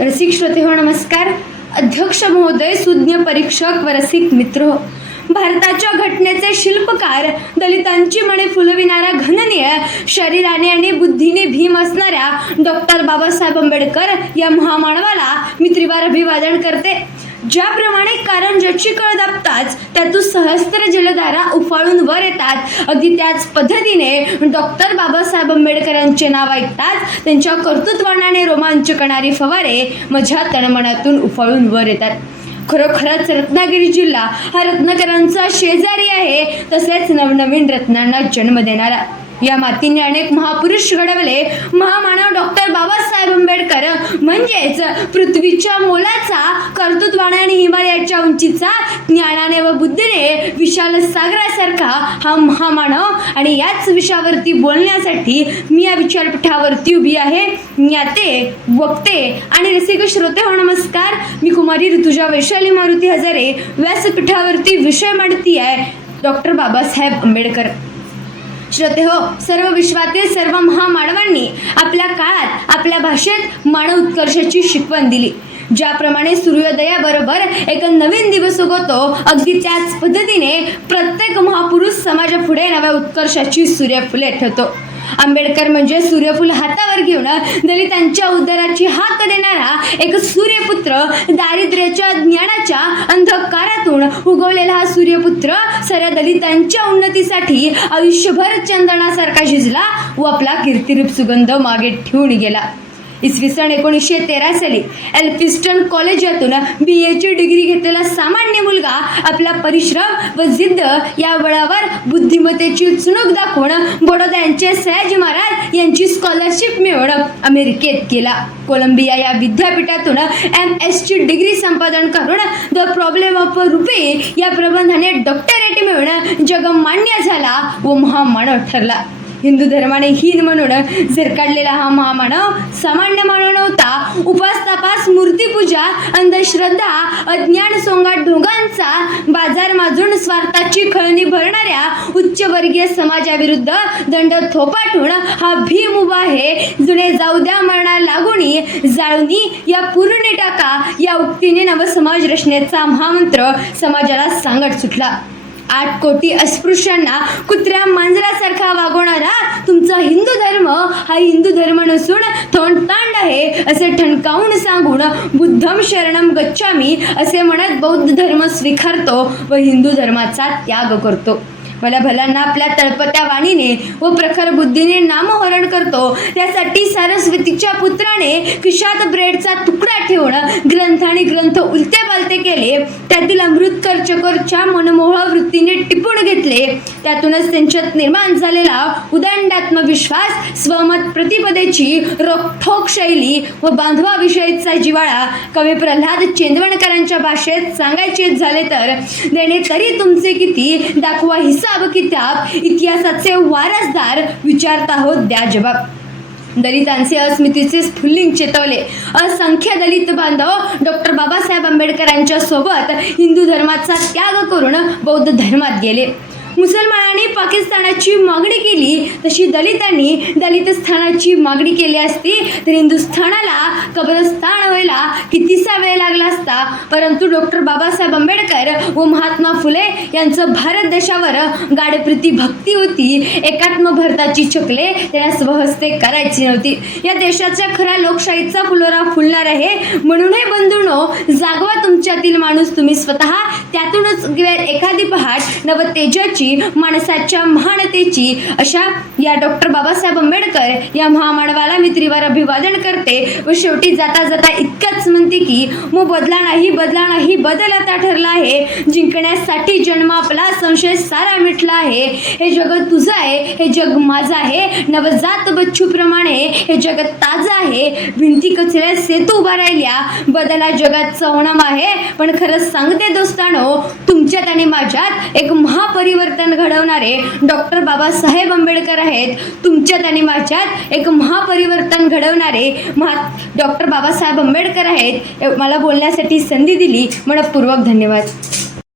रसिक श्रोते हो नमस्कार. अध्यक्ष महोदय सुज्ञ परीक्षक व रसिक मित्र हो. भारताच्या घटनेचे शिल्पकार दलितांची मणे फुलविणारा घननीय शरीराने आणि बुद्धीने भीम असणाऱ्या डॉक्टर बाबासाहेब आंबेडकर या महामानवाला मी त्रिवार अभिवादन करते. ज्याप्रमाणे कारंजाची कळ दाबताच त्यातून सहस्त्र जलधारा उफाळून वर येतात. अगदी त्याच पद्धतीने डॉक्टर बाबासाहेब आंबेडकरांचे नाव ऐकताच त्यांच्या कर्तृत्वानाने रोमांच करणारी फवारे माझ्या तनमनातून उफाळून वर येतात. खरोखरच रत्नागिरी जिल्हा हा रत्नाकरांचा शेजारी आहे तसेच नवनवीन रत्नांना जन्म देणारा. या मातीने अनेक महापुरुष घडवले. महामानव डॉक्टर बाबासाहेब आंबेडकर म्हणजेच पृथ्वीच्या मोलाचा कर्तृत्वाने आणि हिमालयाच्या उंचीचा ज्ञानाने व बुद्धीने विशाल सागरासारखा हा महामानव आणि याच विषयावरती बोलण्यासाठी मी या विचारपीठावरती उभी आहे. ज्ञाते वक्ते आणि रसिक श्रोते हो नमस्कार. मी कुमारी ऋतुजा वैशाली मारुती हजारे व्यासपीठावरती विषय मांडती आहे डॉक्टर बाबासाहेब आंबेडकर. श्रोते हो सर्व विश्वातील सर्व महामानवांनी आपल्या काळात आपल्या भाषेत मानव उत्कर्षाची शिकवण दिली. ज्याप्रमाणे सूर्योदयाबरोबर एक नवीन दिवस उगवतो अगदी त्याच पद्धतीने प्रत्येक महापुरुष समाजापुढे नव्या उत्कर्षाची सूर्यफुले ठेवतो. आंबेडकर म्हणजे सूर्यफूल हातावर घेऊन दलितांच्या उद्धाराची हाक देणारा एक सूर्यपुत्र दारिद्र्याच्या ज्ञानाच्या अंधकारातून उगवलेला हा सूर्यपुत्र सर्व दलितांच्या उन्नतीसाठी आयुष्यभर चंदनासारखा झिजला व आपला कीर्तिरूप सुगंध मागे ठेवून गेला. इसवी सन एकोणीसशे तेरा साली एल्फिस्टन कॉलेजातून बी एची डिग्री घेतलेला सामान्य मुलगा आपला परिश्रम व जिद्द या बळावर बुद्धिमत्तेची चुणूक दाखवून बडोदा यांचे सयाजी महाराज यांची स्कॉलरशिप मिळवणं अमेरिकेत केला कोलंबिया या विद्यापीठातून एम एसची डिग्री संपादन करून द प्रॉब्लेम ऑफ रुपे या प्रबंधाने डॉक्टरेट मिळवणं जगमान्य झाला व महामानव ठरला. हिंदू धर्माने हीन म्हणून झिरकाडलेला हा महामानव सामान्य मानव नव्हता. उपास तपास मूर्तीपूजा अंधश्रद्धा अज्ञान सोंगाट ढोंगांचा बाजार माजून स्वार्थाची खळणी भरणाऱ्या उच्चवर्गीय समाजाविरुद्ध दंड थोपाटून हा भीम उभा आहे. जुने जाऊ द्या मरणा लागुनी जाळुनी या पूर्ण टाका. या उक्तीने नवसमाज रचनेचा महामंत्र समाजाला सांगत सुटला. आठ कोटी अस्पृश्यांना कुत्र्या मांजरासारखा वागवणारा तुमचा हिंदू धर्म हा हिंदू धर्म नसून थोंडतांड आहे असे ठणकावून सांगून बुद्धम शरणम गच्छामी असे म्हणत बौद्ध धर्म स्वीकारतो व हिंदू धर्माचा त्याग करतो. मला भलांना आपल्या तळपत्या वाणीने व प्रखर बुद्धीने नामहरण करतो. त्यासाठी सरस्वतीच्या पुत्राने खिशात ब्रेडचा तुकडा ठेवणं ग्रंथ आणि ग्रंथ उलते पालते केले. त्यातील अमृतकर कर्चकरच्या मनमोहळ वृत्तीने टिपून घेतले. त्यातूनच त्यांच्यात निर्माण झालेला उदंड आत्मविश्वास स्वमत प्रतिपदेची रोखोक शैली व बांधवाविषयीचा जिवाळा कवी प्रल्हाद चेंदवणकरांच्या भाषेत सांगायचे झाले तर देणे तरी तुमचे किती दाखवा हिसाब किताब इतिहासाचे वारसदार विचारता हो द्या जबाब. दलितांचे अस्मितेचे स्फुल्लिंग चेतवले. असंख्य दलित बांधव डॉक्टर बाबासाहेब आंबेडकरांच्या सोबत हिंदू धर्माचा त्याग करून बौद्ध धर्मात गेले. मुसलमानांनी पाकिस्तानाची मागणी केली. तशी दलितांनी दलित स्थानाची मागणी केली असती तर हिंदुस्थानाला कब्रस्तान व्हायला कितीसा वेळ लागला असता? परंतु डॉक्टर बाबासाहेब आंबेडकर व महात्मा फुले यांचं भारत देशावर गाढप्रीती भक्ती होती. एकात्म भारताची चकले त्यांना स्वहस्ते करायची नव्हती. या देशाच्या खऱ्या लोकशाहीचा फुलोरा फुलणार आहे. म्हणूनही हे जागवा तुमच्यातील माणूस तुम्ही स्वतः त्यातूनच म्हणूनच एखादी पहाट नव तेजाची माणसाच्या महानतेची अशा या डॉक्टर बाबासाहेब आंबेडकर या महामानवाला मी त्रिवार अभिवादन करते. व शेवटी जाता जाता इतकंच म्हणते की मग बदला नाही बदला नाही बदल आता ठरला आहे. जिंकण्यासाठी जन्म आपला संशय सारा मिटला आहे. हे जग तुझं आहे हे जग माझं आहे. नवजात बच्चूप्रमाणे हे जग ताजं आहे. भिंती कचऱ्या सेतू उभा राहिल्या. बदला जगात चवणम आहे. पण खरंच सांगते दोस्तानो तुमच्यात आणि माझ्यात एक महापरिवर्तन घडवणारे डॉक्टर बाबासाहेब आंबेडकर आहेत. तुमच्यात आणि माझ्यात एक महापरिवर्तन घडवणारे महा डॉक्टर बाबासाहेब आंबेडकर आहेत. मला बोलण्यासाठी संधी दिली. मनपूर्वक धन्यवाद.